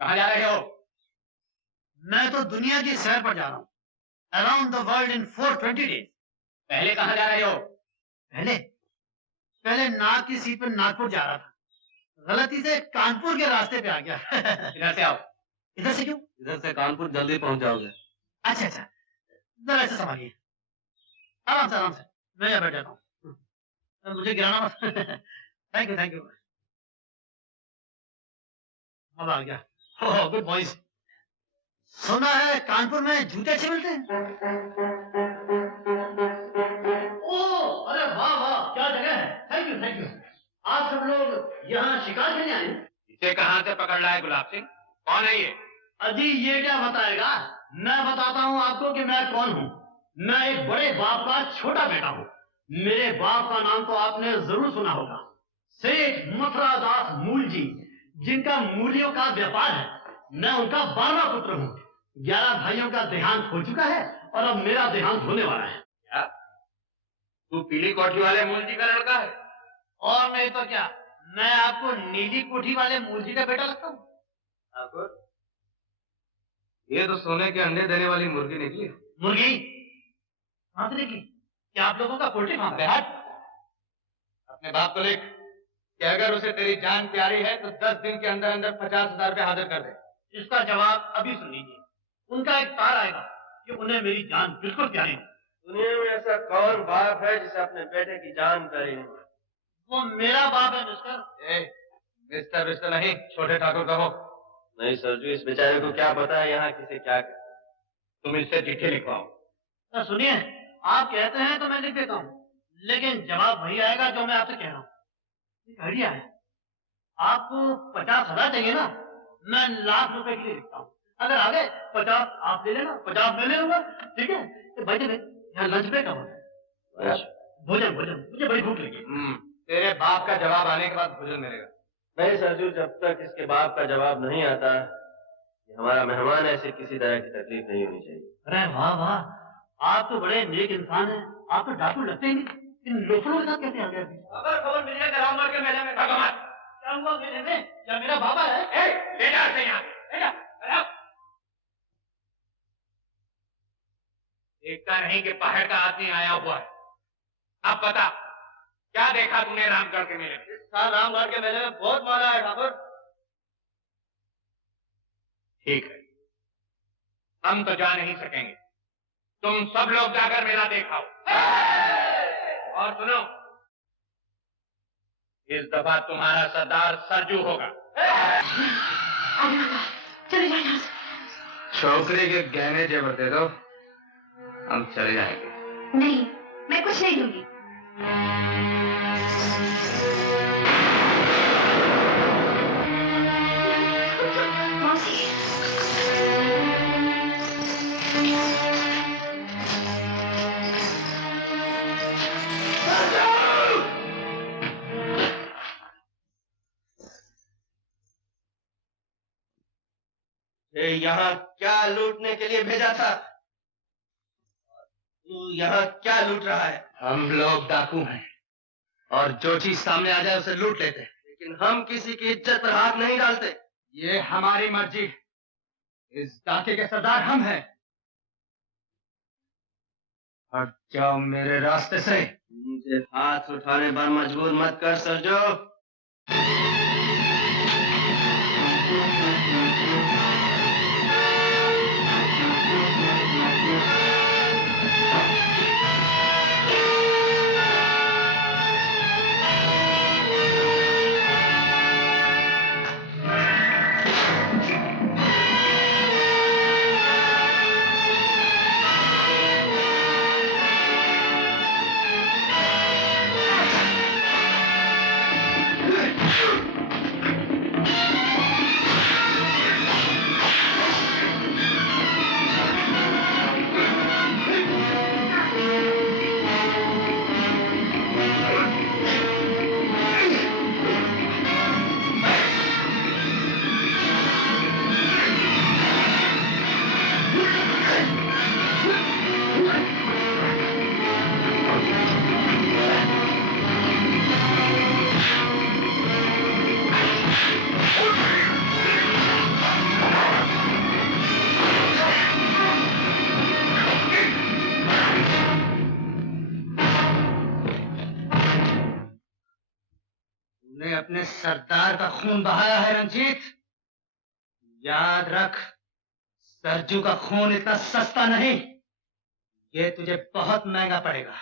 कहाँ जा रहे हो? मैं तो दुनिया की सैर पर जा रहा हूँ। Around the world in 420 days. पहले कहाँ जा रहे हो? पहले पहले नाक की सीट पर नागपुर जा रहा था, गलती से कानपुर के रास्ते पे आ गया। इधर से आओ। इधर से क्यों? इधर से कानपुर जल्दी पहुंच जाओगे। अच्छा अच्छा, जरा ऐसे संभालिए, आराम से आराम से। मैं यहाँ बैठ जाता हूँ, मुझे गिराना मत। Thank you thank you. अब आ गया। Oh good boys. सुना है कानपुर में जूते अच्छे मिलते हैं। ओह अरे वाह वाह, क्या जगह है। Thank you thank you. आप सब लोग यहाँ शिकार करने आए हैं? इसे कहाँ से पकड़ लाए गुलाब सिंह? कौन है ये? अजी ये क्या बताएगा, मैं बताता हूँ आपको कि मैं कौन हूँ। मैं एक बड़े बाप का छोटा बेटा हूँ। मेरे बाप का नाम तो आपने जरूर सुना होगा, सेठ मथुरा दास मूल जी, जिनका मूलियों का व्यापार है। मैं उनका 12वां पुत्र हूँ। 11 भाइयों का देहांत हो चुका है और अब मेरा देहांत होने वाला है। क्या? तू पीली कोठी वाले मूल जी का लड़का है? और नहीं तो क्या, मैं आपको नीली कोठी वाले मूल जी का बेटा लगता हूँ? ठाकुर, ये तो सोने के अंडे देने वाली मुर्गी निकली। मुर्गी कहाँ से निकली? क्या आप लोगों का पोल्ट्री फार्म है? अपने बाप को लिख कि अगर उसे तेरी जान प्यारी है तो 10 दिन के अंदर अंदर 50,000 रुपए हाजिर कर दे। इसका जवाब अभी सुन लीजिए। उनका एक तार आएगा कि उन्हें मेरी जान बिल्कुल प्यारी है। दुनिया में ऐसा कौन बाप है जिसे अपने बेटे की जान प्यारी नहीं? वो मेरा बाप है मिस्टर। मिस्टर मिस्टर नहीं, छोटे ठाकुर कहो। नहीं सरजू, इस बेचारे को क्या पता है यहाँ किसे क्या कहते हैं। तुम इससे चिट्ठी लिखवाओ। सुनिए, आप कहते हैं तो मैं लिख देता हूँ, लेकिन जवाब वही आएगा जो मैं आपसे कह रहा हूँ। एक आइडिया है, आपको 50,000 चाहिए ना, मैं लाख रुपए के लिए लिखता हूँ। अगर आगे 50 आप ले लेना, 50 मैं ले लूंगा, ठीक है? तो भाई यहाँ लंच ब्रेक का होता है। भोजन भोजन, मुझे बड़ी भूख लगी। तेरे बाप का जवाब आने के बाद भोजन मिलेगा। नहीं सरजू, जब तक इसके बाप का जवाब नहीं आता, हमारा मेहमान ऐसे किसी तरह की तकलीफ नहीं होनी चाहिए। अरे वाह वाह, आप तो बड़े नेक इंसान हैं। आप तो डाकू लगते ही नहीं, इन लोफरों के साथ कैसे आ गए? खबर मिल जाएगा रामगढ़ के मेले में। क्या हुआ मेले में? क्या मेरा बाबा है? ले जा इसे यहाँ से। ले जा। देखता नहीं कि पहाड़ का आदमी आया हुआ है। अब बता, क्या देखा तूने रामगढ़ के मेले में? इस साल रामगढ़ के मेले में बहुत माला है ठाकुर। ठीक है, हम तो जा नहीं सकेंगे। तुम सब लोग जाकर मेला देखाओ। और सुनो, इस दफा तुम्हारा सरदार सरजू होगा। चले जाए यहाँ से। छोकरी के गहने जेवर दे दो, हम चले जाएंगे। नहीं, मैं कुछ नहीं दूंगी। मौसी, यहाँ क्या लूटने के लिए भेजा था? तू यहाँ क्या लूट रहा है? हम लोग डाकू हैं और जो चीज सामने आ जाए उसे लूट लेते, लेकिन हम किसी की इज्जत पर हाथ नहीं डालते। ये हमारी मर्जी। इस डाके के सरदार हम हैं। हट जाओ मेरे रास्ते से। मुझे हाथ उठाने पर मजबूर मत कर सरजो। अपने सरदार का खून बहाया है रंजीत, याद रख, सरजू का खून इतना सस्ता नहीं, ये तुझे बहुत महंगा पड़ेगा।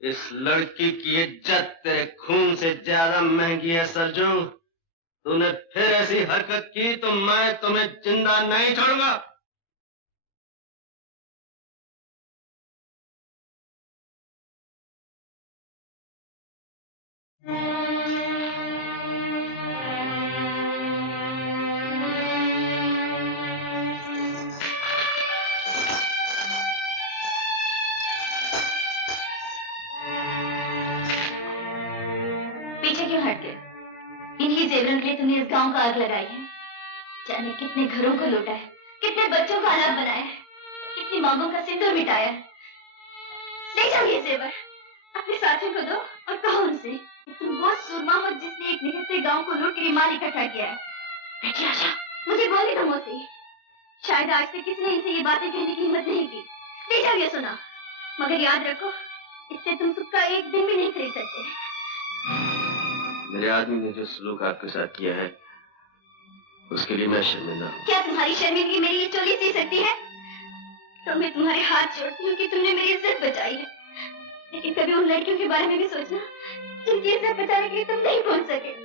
इस लड़की की इज्जत तेरे खून से ज्यादा महंगी है सरजू। तूने फिर ऐसी हरकत की तो मैं तुम्हें जिंदा नहीं छोड़ूंगा। पीछे क्यों हट गए? इन्हीं जेवरों के लिए तुमने इस गांव का आग लगाई है। जाने कितने घरों को लूटा है, कितने बच्चों का अनाथ बनाया है, कितनी मांगों का सिंदूर मिटाया है। ले जाओ ये जेवर, अपने साथियों को दो और कहो उनसे तुम वो सूरमा हो जिसने एक निहत्थे गांव को लूट कर माल इकट्ठा किया है। बेटी आशा, मुझे बोलने दो मुझसे। शायद आज तक किसी ने इनसे ये बातें कहने की हिम्मत नहीं की। ले जाओ ये सुना, मगर याद रखो, इससे तुम सुख का एक दिन भी नहीं खरीद सकते। मेरे आदमी ने जो सलूक आपके साथ किया है उसके लिए मैं शर्मिंदा हूँ। क्या तुम्हारी शर्मिंदगी मेरी ये चोली सी सकती है? तो मैं तुम्हारे हाथ जोड़ती हूँ कि तुमने मेरी इज्जत बचाई है, लेकिन कभी उन लड़कियों के बारे में भी सोचना जिनकी इज्जत बचाने के लिए तुम नहीं पहुंच सके।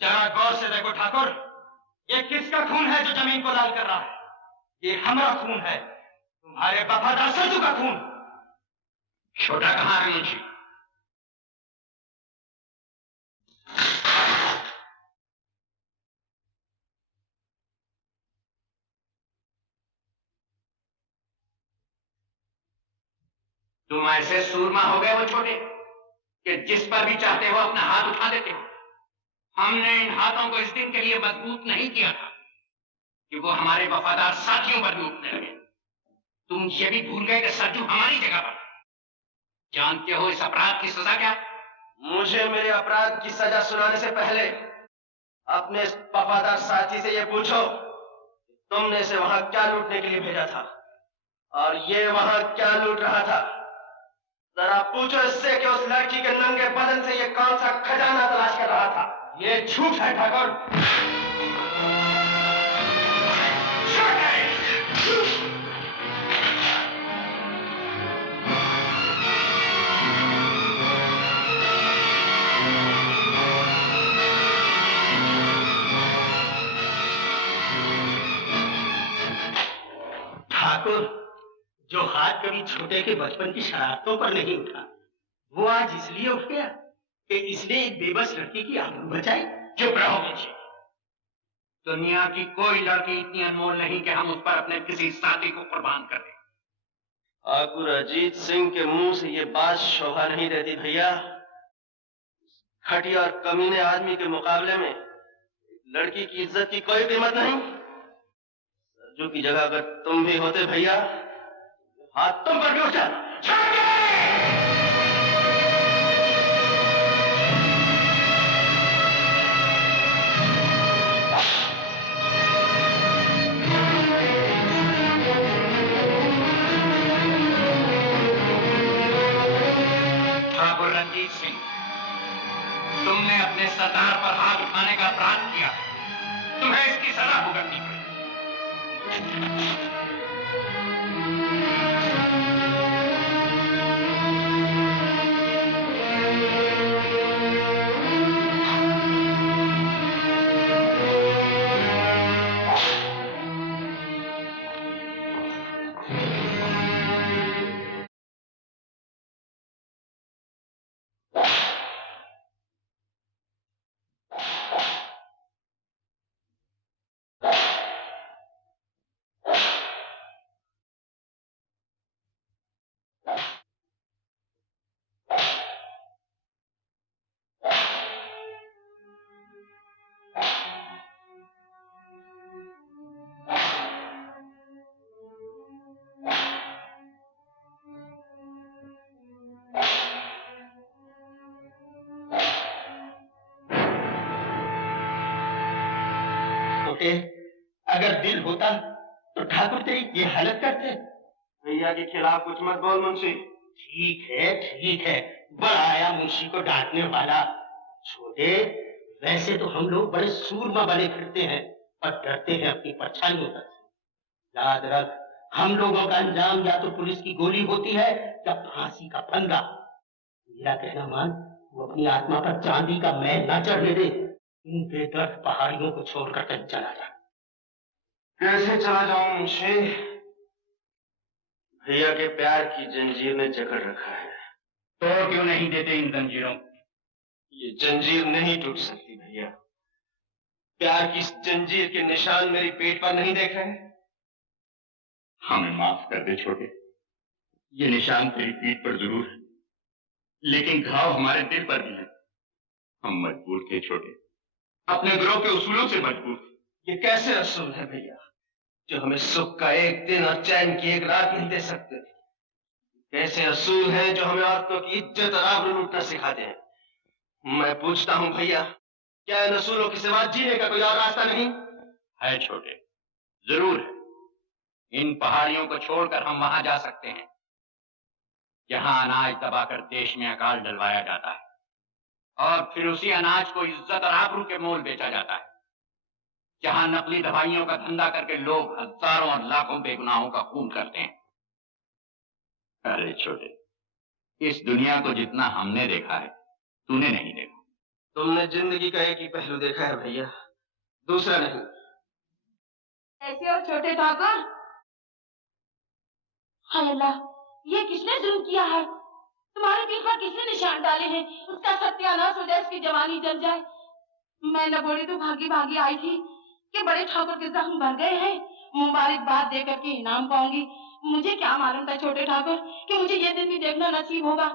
जरा गौर से देखो ठाकुर, ये किसका खून है जो जमीन को लाल कर रहा है? ये हमारा खून है, तुम्हारे वफादार सरजू का खून। छोटा कहां है मुंशी? तुम ऐसे सूरमा हो गए हो छोटे कि जिस पर भी चाहते हो अपना हाथ उठा देते हो। हमने इन हाथों को इस दिन के लिए मजबूत नहीं किया था कि वो हमारे वफादार साथियों पर भी उठने लगे। तुम ये भी भूल गए कि सरजू हमारी जगह पर। जानते हो इस अपराध की सजा क्या? मुझे मेरे अपराध की सजा सुनाने से पहले अपने इस वफादार साथी से ये पूछो कि तुमने इसे वहां क्या लूटने के लिए भेजा था और ये वहां क्या लूट रहा था। जरा पूछो इससे कि उस लड़की के नंगे बदन से ये कौन सा खजाना तलाश कर रहा था। ये झूठ है ठाकुर। ठाकुर, जो हाथ कभी छोटे के बचपन की शरारतों पर नहीं उठा, वो आज इसलिए उठ गया कि इसने एक बेबस लड़की की आबरू बचाई। चुप रहो मुंशी। दुनिया की कोई लड़की इतनी अनमोल नहीं कि हम उस पर अपने किसी साथी को कुर्बान कर दें। ठाकुर अजीत सिंह के मुंह से ये बात शोभा नहीं देती भैया। घटिया और कमीने आदमी के मुकाबले में लड़की की इज्जत की कोई कीमत नहीं। सरजू की जगह अगर तुम भी होते भैया, हाथ तुम पर भी उठ जाता। ठाकुर रंजीत सिंह, तुमने अपने सरदार पर हाथ उठाने का अपराध किया, तुम्हें इसकी सजा भुगतनी पड़ेगी। छोटे, अगर दिल होता तो ठाकुर तेरी ये हालत करते। भैया के खिलाफ कुछ मत बोल मुंशी। ठीक है, बड़ा आया मुंशी को डांटने वाला। छोटे, वैसे तो हम लोग बड़े सूरमा बने फिरते हैं और डरते हैं अपनी परछाइयों तक से। याद रख, हम लोगों का अंजाम या तो पुलिस की गोली होती है या फांसी का फंदा। मेरा कहना मान, वो अपनी आत्मा पर चांदी का मैल ना चढ़ने दे। इन बेदर्द पहाड़ियों को छोड़कर कहीं चला जा। कैसे चला जाऊं मुंशी? भैया के प्यार की जंजीर ने जकड़ रखा है। तोड़ क्यों नहीं देते इन जंजीरों? ये जंजीर नहीं टूट सकती भैया। प्यार की इस जंजीर के निशान मेरी पेट पर नहीं देख रहे? हमें माफ कर दे छोटे, ये निशान तेरी पीठ पर जरूर है, लेकिन घाव हमारे दिल पर भी है। हम मजबूर थे छोटे, अपने गिरोह के उसूलों से मजबूर थे। ये कैसे असूल है भैया, जो हमें सुख का एक दिन और चैन की एक रात नहीं दे सकते? कैसे असूल हैं जो हमें औरतों की इज्जत और आबरू लूटना सिखाते हैं? मैं पूछता हूं भैया, क्या इन असूलों के सिवा जीने का कोई और रास्ता नहीं है? छोटे, जरूर है। इन पहाड़ियों को छोड़कर हम वहां जा सकते हैं जहां अनाज दबाकर देश में अकाल डलवाया जाता है और फिर उसी अनाज को इज्जत और आबरू के मोल बेचा जाता है, जहां नकली दवाइयों का धंधा करके लोग हजारों और लाखों बेगुनाहों का खून करते हैं। अरे छोटे, इस दुनिया को जितना हमने देखा है, तूने नहीं देखा। तुमने जिंदगी का एक ही पहलू देखा है भैया, दूसरा नहीं। ऐसे और छोटे ठाकुर, हाय अल्लाह, ये किसने जुल्म किया है? तुम्हारे दिल पर किसने निशान डाले हैं? उसका सत्यानाश हो जाए, उसकी जवानी जल जाए। मैं लगोड़ी तो भागी भागी आई थी कि बड़े ठाकुर के जख्म भर गए हैं, मुबारकबाद दे करके इनाम पाऊंगी। मुझे क्या मालूम था छोटे ठाकुर कि मुझे ये दिन भी देखना नसीब होगा।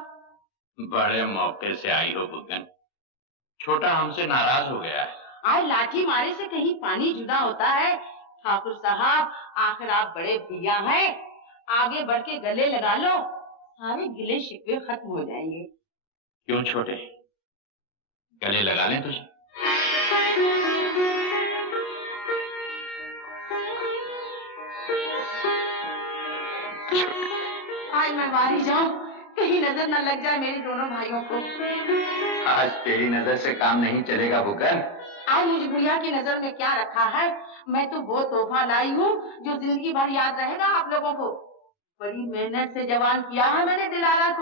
बड़े मौके से आई हो बुगन। छोटा हमसे नाराज हो गया है। आज लाठी मारे से कहीं पानी जुदा होता है। ठाकुर साहब, आखिर आप बड़े भैया हैं, आगे बढ़ के गले लगा लो, सारे गिले शिकवे खत्म हो जाएंगे। क्यों छोटे, गले लगा लें तुझे? आज मैं मारी जाऊं, कहीं नजर न लग जाए मेरे दोनों भाइयों को। आज तेरी नजर से काम नहीं चलेगा बुगन। आज मुझे बुढ़िया की नजर में क्या रखा है? मैं तो वो तोहफा लाई हूँ जो जिंदगी भर याद रहेगा आप लोगों को। बड़ी मेहनत से जवान किया है मैंने दिलारा को।